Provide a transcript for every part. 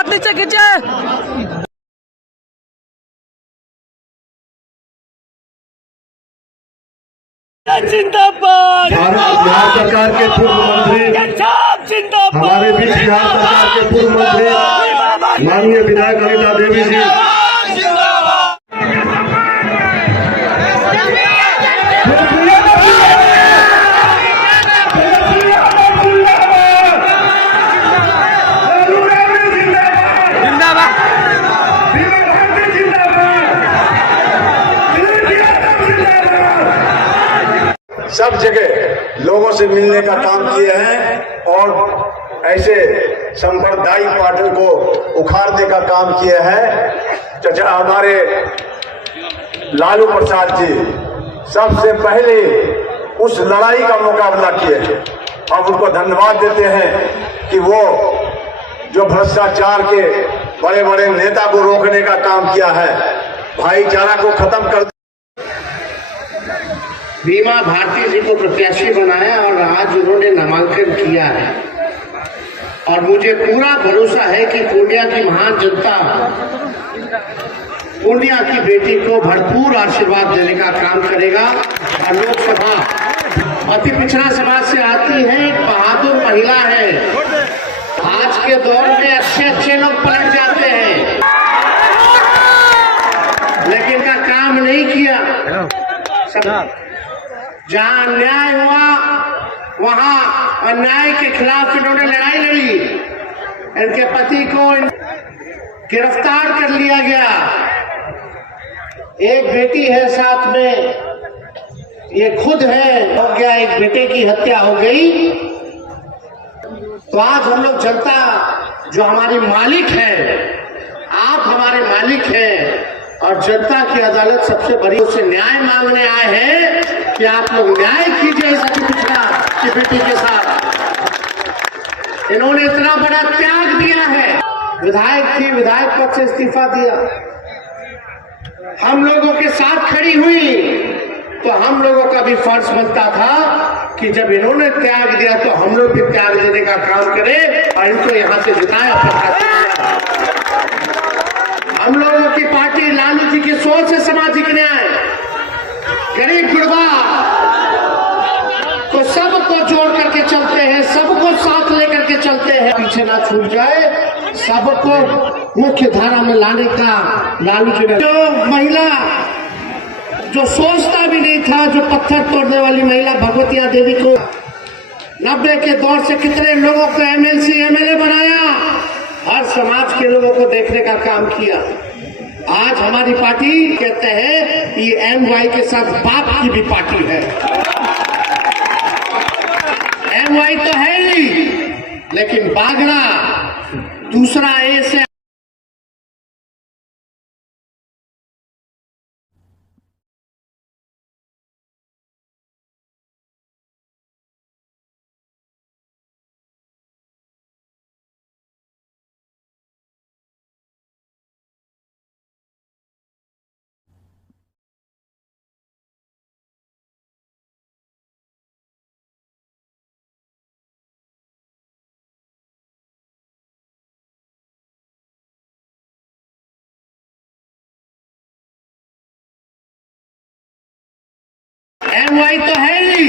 हाथ नीचे खींचे। जिंदाबाद। बिहार सरकार के पूर्व मंत्री, हमारे बीच बिहार सरकार के पूर्व मंत्री माननीय विधायक अनिता देवी जी। सब जगह लोगों से मिलने का काम किए हैं और ऐसे सांप्रदायिक पार्टी को उखाड़ने का काम किए हैं। चाचा हमारे लालू प्रसाद जी सबसे पहले उस लड़ाई का मुकाबला किए हैं। हम उनको धन्यवाद देते हैं कि वो जो भ्रष्टाचार के बड़े बड़े नेता को रोकने का काम किया है, भाईचारा को खत्म कर बीमा भारती जी को प्रत्याशी बनाया और आज उन्होंने नामांकन किया है और मुझे पूरा भरोसा है कि पूर्णिया की महान जनता पूर्णिया की बेटी को भरपूर आशीर्वाद देने का काम करेगा। और लोकसभा अति पिछड़ा समाज से आती है, एक बहादुर महिला है। आज के दौर में अच्छे लोग पलट जाते हैं, लेकिन का काम नहीं किया। जहां अन्याय हुआ वहां अन्याय के खिलाफ इन्होंने लड़ाई लड़ी। इनके पति को गिरफ्तार कर लिया गया। एक बेटी है साथ में, ये खुद है, हो गया एक बेटे की हत्या हो गई। तो आज हम लोग जनता जो हमारी मालिक है, आप हमारे मालिक हैं और जनता की अदालत सबसे बड़ी उससे न्याय मांगने आए हैं कि आप लोग न्याय कीजिए इस अति पिछड़ा की बेटी के साथ। इन्होंने इतना बड़ा त्याग दिया है, विधायक थी, विधायक पद से इस्तीफा दिया, हम लोगों के साथ खड़ी हुई। तो हम लोगों का भी फर्ज बनता था कि जब इन्होंने त्याग दिया तो हम लोग भी त्याग देने का काम करें और इनको यहां से जिताया। हम लोगों की पार्टी लालू जी की सोच से सामाजिक न्याय, गरीब गुरबा को सबको जोड़ करके चलते हैं, सबको साथ लेकर के चलते हैं, पीछे ना छूट जाए, सबको मुख्य धारा में लाने का लालू जी ने जो महिला जो सोचता भी नहीं था, जो पत्थर तोड़ने वाली महिला भगवतिया देवी को 90 के दौर से कितने लोगों को एमएलसी एमएलए बनाया, हर समाज के लोगों को देखने का काम किया। आज हमारी पार्टी कहते हैं ये एमवाई के साथ बाप की भी पार्टी है। एमवाई तो है ही, लेकिन बागड़ा दूसरा ए से एमवाई तो है ही,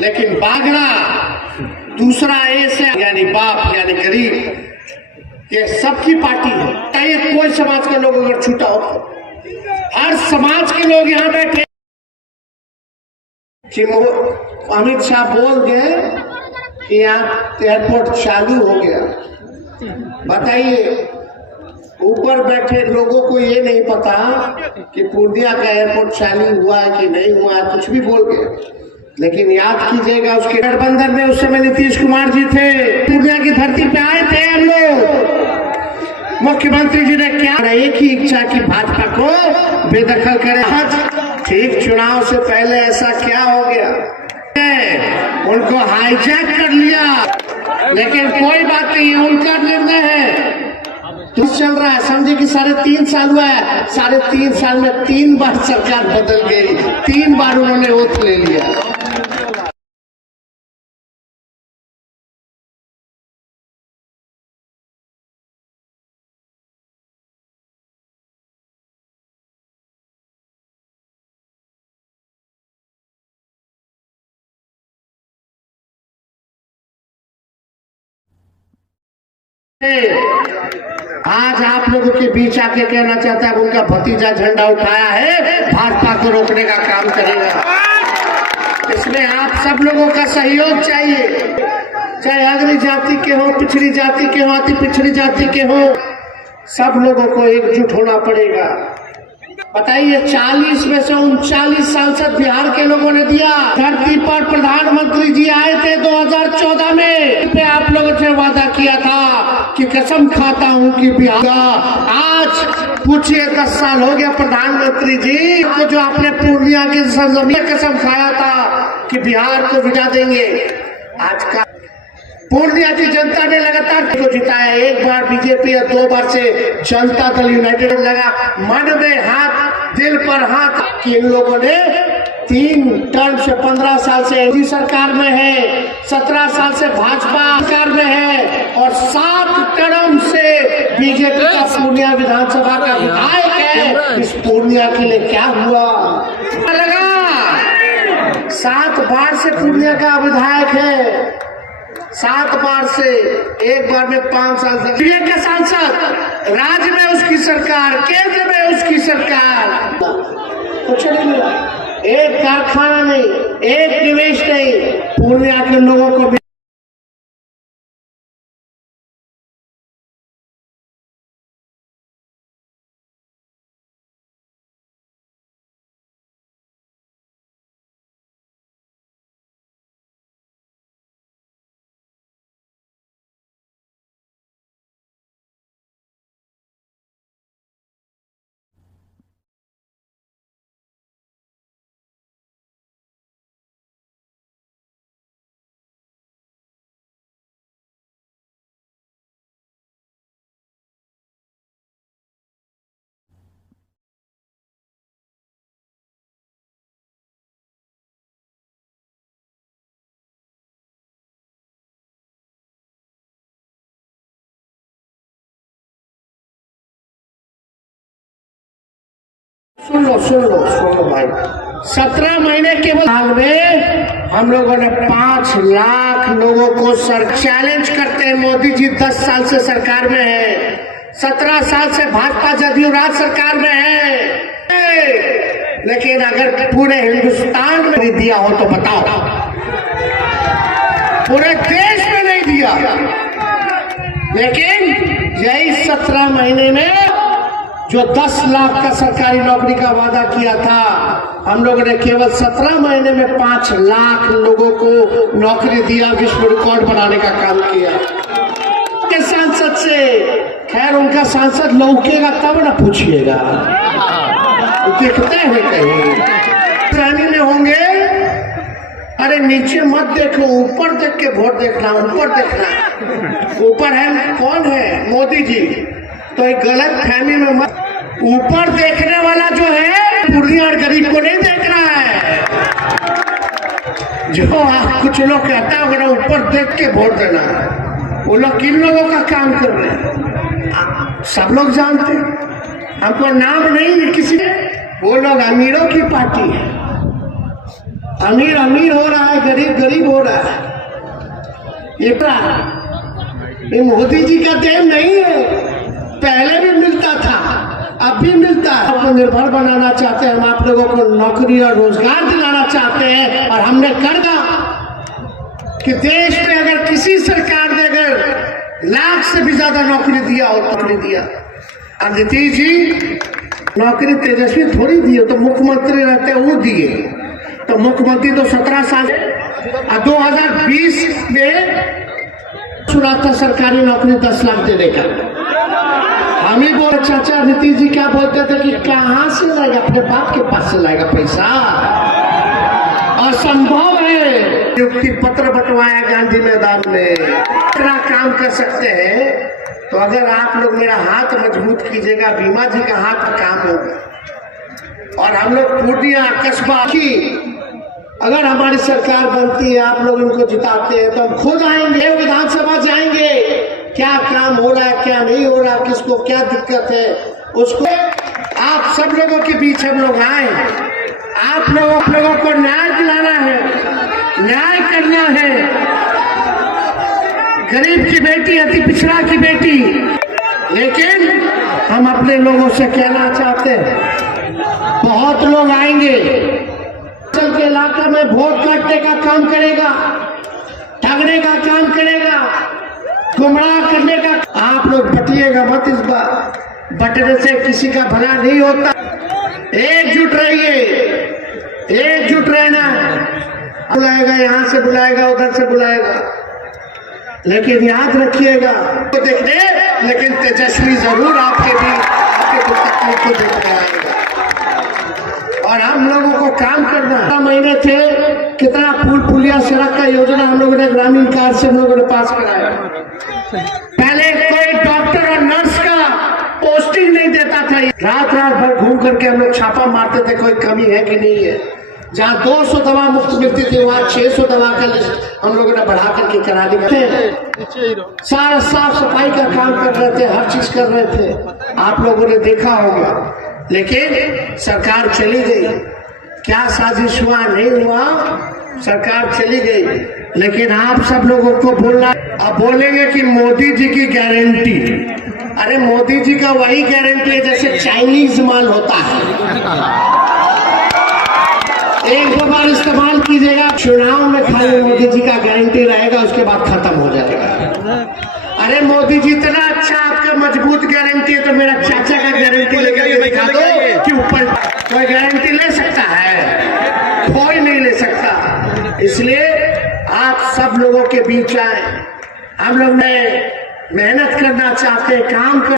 लेकिन बागड़ा दूसरा ए से यानी बाप यानी गरीब, ये सबकी पार्टी है। चाहे कोई समाज के लोग अगर छूटा हो तो हर समाज के लोग यहाँ बैठे। अमित शाह बोल गए कि यहाँ एयरपोर्ट चालू हो गया। बताइए, ऊपर बैठे लोगों को ये नहीं पता कि पूर्णिया का एयरपोर्ट चालू हुआ है कि नहीं हुआ है, कुछ भी बोल गए। लेकिन याद कीजिएगा उसके गठबंधन में उस समय नीतीश कुमार जी थे, पूर्णिया की धरती पे आए थे हम लोग। मुख्यमंत्री जी ने क्या एक ही इच्छा की भाजपा को बेदखल करे। ठीक चुनाव से पहले ऐसा क्या हो गया, उनको हाईजैक कर लिया, लेकिन कोई बात नहीं है, उनका निर्णय है। तो चल रहा है, समझे कि 3.5 साल हुआ है, 3.5 साल में 3 बार सरकार बदल गई, 3 बार उन्होंने ओथ ले लिया। आज आप लोगों के बीच आके कहना चाहता है उनका भतीजा झंडा उठाया है, भाजपा को रोकने का काम करेगा। इसमें आप सब लोगों का सहयोग चाहिए, चाहे अग्नि जाति के हो, पिछड़ी जाति के हो, अति पिछड़ी जाति के हो, सब लोगों को एकजुट होना पड़ेगा। बताइए 40 में से 39 सांसद बिहार के लोगों ने दिया। धरती पर प्रधानमंत्री जी आए थे 2014 में, पे आप लोगों से वादा किया था कि कसम खाता हूं कि बिहार, आज पूछिए 10 साल हो गया प्रधानमंत्री जी को, जो आपने पूर्णिया की सरजमीन कसम खाया था कि बिहार को बिठा देंगे। आज का पूर्णिया की जनता ने लगातार को जिताया, एक बार बीजेपी और 2 बार से जनता दल यूनाइटेड लगा। मन में हाथ, दिल पर हाथ कि इन लोगों ने 3 टर्म से 15 साल से एनडीए सरकार में है, 17 साल से भाजपा सरकार में है और 7 टर्म से बीजेपी का पूर्णिया विधानसभा का विधायक है। इस पूर्णिया के लिए क्या हुआ लगा? 7 बार से पूर्णिया का विधायक है, 7 बार से, एक बार में 5 साल से का सांसद, राज्य में उसकी सरकार, केंद्र में उसकी सरकार, कुछ नहीं मिला, एक कारखाना नहीं, एक निवेश नहीं, पूर्णिया के लोगों को सुन लो भाई। 17 महीने केवल हाल में हम लोगों ने 5 लाख लोगों को चैलेंज करते हैं। मोदी जी 10 साल से सरकार में है, 17 साल से भाजपा जदयू राज सरकार में है, लेकिन अगर पूरे हिंदुस्तान में नहीं दिया हो तो बताओ, पूरे देश में नहीं दिया। लेकिन यही 17 महीने में जो 10 लाख का सरकारी नौकरी का वादा किया था, हम लोगों ने केवल 17 महीने में 5 लाख लोगों को नौकरी दिया, विश्व रिकॉर्ड बनाने का काम किया। के सांसद से, खैर उनका सांसद लौकेगा तब ना पूछिएगा, दिखते हैं कहीं ट्रेनिंग में होंगे। अरे नीचे मत देखो, ऊपर देख के वोट देखना, ऊपर देखना। ऊपर है कौन है? मोदी जी। तो एक गलत फहमी में मत, ऊपर देखने वाला जो है पूर्णिया और गरीब को नहीं देख रहा है। जो कुछ लोग कहता है अगर ऊपर देख के वोट देना, वो लोग किन लोगों का काम कर रहे हैं सब लोग जानते हैं, हमको नाम नहीं किसी ने। वो लोग अमीरों की पार्टी है, अमीर अमीर हो रहा है, गरीब गरीब हो रहा है। ये मोदी जी का देन नहीं है, पहले भी मिलता था, अब भी मिलता है। आपको निर्भर बनाना चाहते हैं हम, आप लोगों को नौकरी और रोजगार दिलाना चाहते हैं, और हमने कर दिया कि देश में अगर किसी सरकार ने अगर लाख से भी ज्यादा नौकरी दिया हो, नौकरी दिया। और नीतीश जी नौकरी तेजस्वी थोड़ी दिए, तो मुख्यमंत्री रहते वो दिए। तो मुख्यमंत्री तो 17 साल, 2020 में सुना था सरकारी नौकरी 10 लाख देने का। हम ही बोल, चाचा नीतीश जी क्या बोलते थे कि कहां से लाएगा, अपने बाप के पास से लाएगा पैसा, असंभव है। नियुक्ति पत्र बंटवाया गांधी मैदान में, इतना काम कर सकते हैं। तो अगर आप लोग मेरा हाथ मजबूत कीजिएगा, बीमा जी का हाथ का काम होगा। और हम लोग पूर्णिया कस्बा की अगर हमारी सरकार बनती है, आप लोग इनको जिताते हैं, तो हम खुद आएंगे, विधानसभा जाएंगे, क्या काम हो रहा है, क्या नहीं हो रहा, किसको क्या दिक्कत है, उसको आप सब लोगों के बीच हम लोग आए। आप लोगों को न्याय दिलाना है, न्याय करना है, गरीब की बेटी, अति पिछड़ा की बेटी। लेकिन हम अपने लोगों से कहना चाहते हैं, बहुत लोग आएंगे चल के इलाका में वोट काटने का काम करेगा, ठगने का काम करेगा, गुमराह करने का। आप लोग बटिएगा मत इस बार, बटने से किसी का भला नहीं होता। एकजुट रहिए, एकजुट रहना। बुलाएगा, यहाँ से बुलाएगा, उधर से बुलाएगा, लेकिन याद रखिएगा तो देखने, लेकिन तेजस्वी जरूर आपके भी आपके तकलीफ को देखने आएगा। और हम लोगों को काम करना है। महीने थे, कितना पुल पुलिया सड़क का योजना हम लोगों ने ग्रामीण कार्ड से हम लोगों ने पास कराया। पहले कोई डॉक्टर और नर्स का पोस्टिंग नहीं देता था। रात रात भर घूम करके हम लोग छापा मारते थे, कोई कमी है कि नहीं है। जहाँ 200 दवा मुफ्त मिलती थी, वहाँ 600 दवा का लिस्ट हम लोगों ने बढ़ा करके करा दिया। सारा साफ सफाई का काम कर रहे थे, हर चीज कर रहे थे, आप लोगों ने देखा होगा। लेकिन सरकार चली गई। क्या साजिश हुआ, नहीं हुआ, सरकार चली गई। लेकिन आप सब लोगों को बोलना, अब बोलेंगे कि मोदी जी की गारंटी। अरे मोदी जी का वही गारंटी है जैसे चाइनीज माल होता है, एक दो बार इस्तेमाल कीजिएगा, चुनाव में खाली मोदी जी का गारंटी रहेगा, उसके बाद खत्म हो जाएगा। अरे मोदी जी इतना अच्छा आपका मजबूत गारंटी है, तो मेरा चाचा का गारंटी लेकर दिखा दो कि ऊपर कोई गारंटी ले सकता है? कोई नहीं ले सकता। इसलिए आप सब लोगों के बीच आए, हम लोग मेहनत करना चाहते हैं, काम कर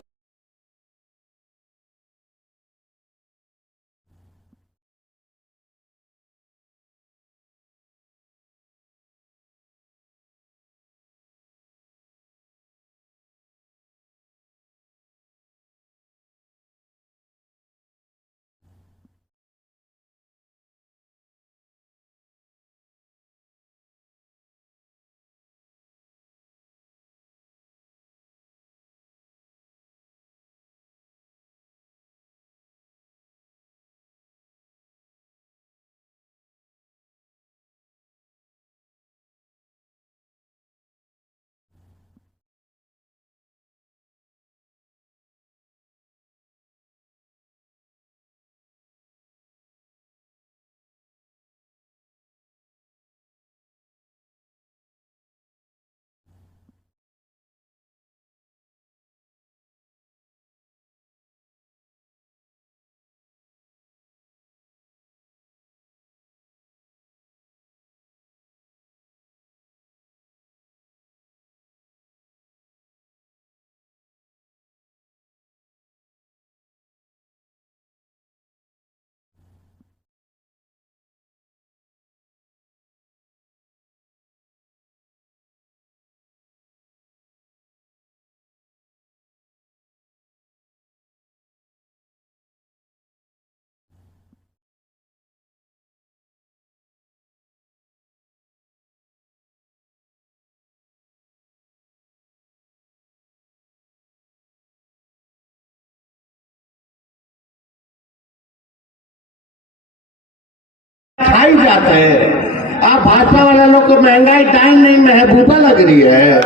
खाई जाते हैं। आप भाजपा वाले लोग को महंगाई टाइम नहीं महबूबा लग रही है,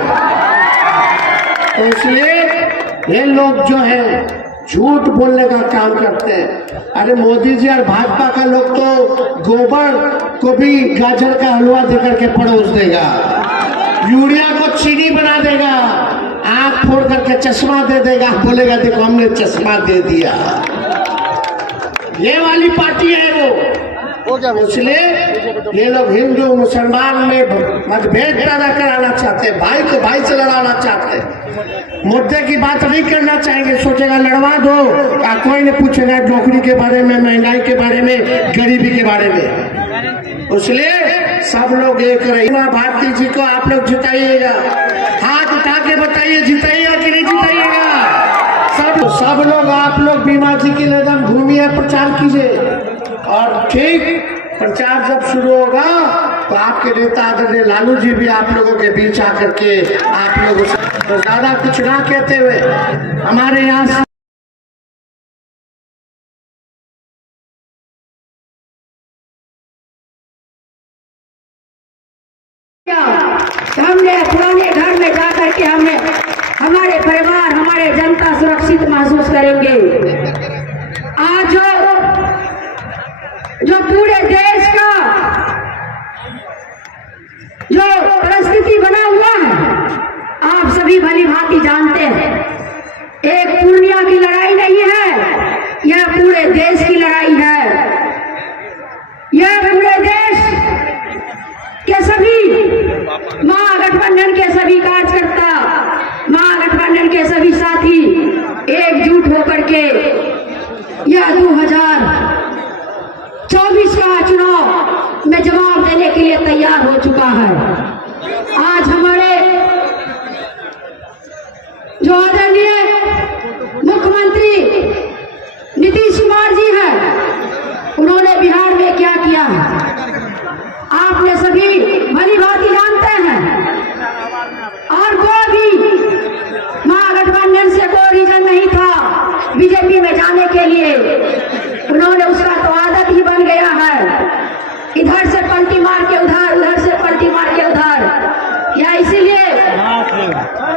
तो इसलिए ये लोग जो है झूठ बोलने का काम करते हैं। अरे मोदी जी और भाजपा का लोग तो गोबर को भी गाजर का हलवा देकर के परोस देगा, यूरिया को चीनी बना देगा, आंख फोड़ करके चश्मा दे देगा, बोलेगा देखो हमने चश्मा दे दिया। ये वाली पार्टी है वो। इसलिए ये लोग हिंदू मुसलमान में मतभेद पैदा कराना चाहते हैं, भाई को भाई से लड़ाना चाहते हैं, मुद्दे की बात नहीं करना चाहेंगे। सोचेगा लड़वा दो, कोई नहीं पूछेगा नौकरी के बारे में, महंगाई के बारे में, गरीबी के बारे में। इसलिए सब लोग एक रहे। भारती जी को आप लोग जिताइएगा, हाथ उठा के बताइए जिताइएगा कि नहीं जिताइएगा। सब लोग आप लोग बीमा जी के लिए एकदम घूमिए, प्रचार कीजिए। और ठीक प्रचार जब शुरू होगा तो आपके नेता आदरणीय लालू जी भी आप लोगों के बीच आकर के आप लोगों से तो ज्यादा कुछ ना कहते हुए हमारे यहाँ सामने पुराने घर में जा करके हमें हमारे परिवार, हमारे जनता सुरक्षित महसूस करेंगे। आज जो पूरे देश का जो परिस्थिति बना हुआ है, आप सभी भली भांति जानते हैं। एक पूर्णिया की लड़ाई नहीं है, यह पूरे देश की लड़ाई है। यह पूरे देश के सभी महागठबंधन के सभी कार्यकर्ता, महागठबंधन के सभी साथी एकजुट होकर के यह 2024 का चुनाव में जवाब देने के लिए तैयार हो चुका है। आज हमारे जो आदरणीय मुख्यमंत्री नीतीश कुमार जी हैं, उन्होंने बिहार में क्या किया है आपने सभी भली भांति जानते हैं। और कोई भी महागठबंधन से कोई रीजन नहीं था बीजेपी में जाने के लिए, उन्होंने उसका तो आदत ही बन गया है, इधर से पलटी मार के उधर, उधर से पलटी मार के उधर। या इसीलिए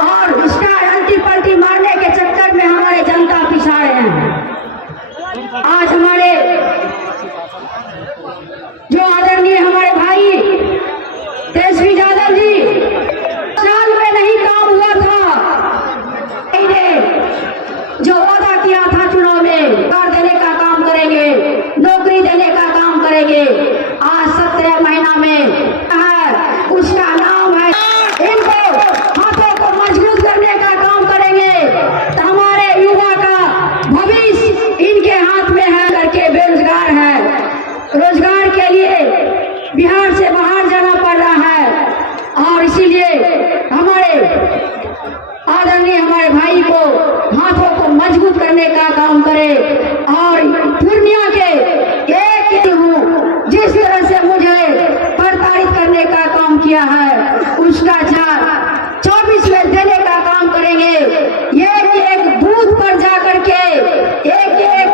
और उसका एंटी पलटी मारने के चक्कर में हमारे जनता पिछाड़े हैं। आज हमारे जो आदरणीय हमारे भाई तेजस्वी यादव जी, साल में नहीं काम हुआ था, जो वादा किया था चुनाव में, कार देने का काम करेंगे, नौकरी देने का काम करेंगे, आज 17 महीना में उसका नाम है। इनको हाथों को मजबूत करने का काम करेंगे तो हमारे युवा का भविष्य इनके हाथ में है। करके बेरोजगार है, रोजगार के लिए बिहार से बाहर जाना पड़ रहा है। और इसीलिए हमारे आदरणीय हमारे भाई को हाथों को मजबूत करने का काम करे। और पूर्णिया के एक हूँ, जिस तरह से मुझे प्रताड़ित करने का काम किया है, उसका 24 में देने का काम करेंगे। एक एक बूथ पर जाकर के, एक एक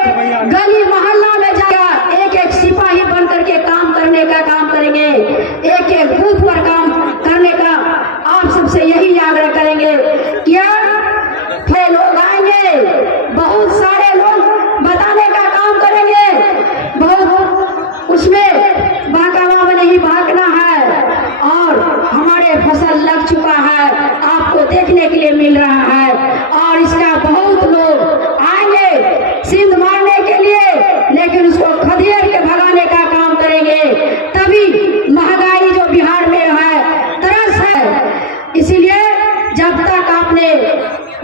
गली मोहल्ला में जाकर एक एक सिपाही बन करके काम करने का काम करेंगे। एक एक बूथ पर काम करने का आप सबसे यही आग्रह करेंगे। क्या लोग आएंगे, बहुत सारे लोग बताने का काम करेंगे, बहुत उसमें बहकावा में नहीं भागना है। और हमारे फसल लग चुका है, आपको देखने के लिए मिल रहा है। और इसका बहुत लोग आएंगे सिंध मारने के लिए, लेकिन उसको खदेड़ के भगाने का काम करेंगे। तभी महंगाई जो बिहार में है, तरस है। इसीलिए जब तक आपने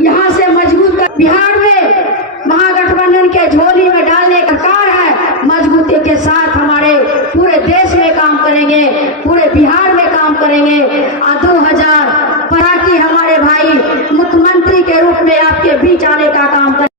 यहाँ से मजबूत कर, बिहार में महागठबंधन के झोली में डालने का कार्य है, मजबूती के साथ हमारे पूरे देश में काम करेंगे, पूरे बिहार में काम करेंगे। 2000 की हमारे भाई मुख्यमंत्री के रूप में आपके बीच आने का काम करेंगे।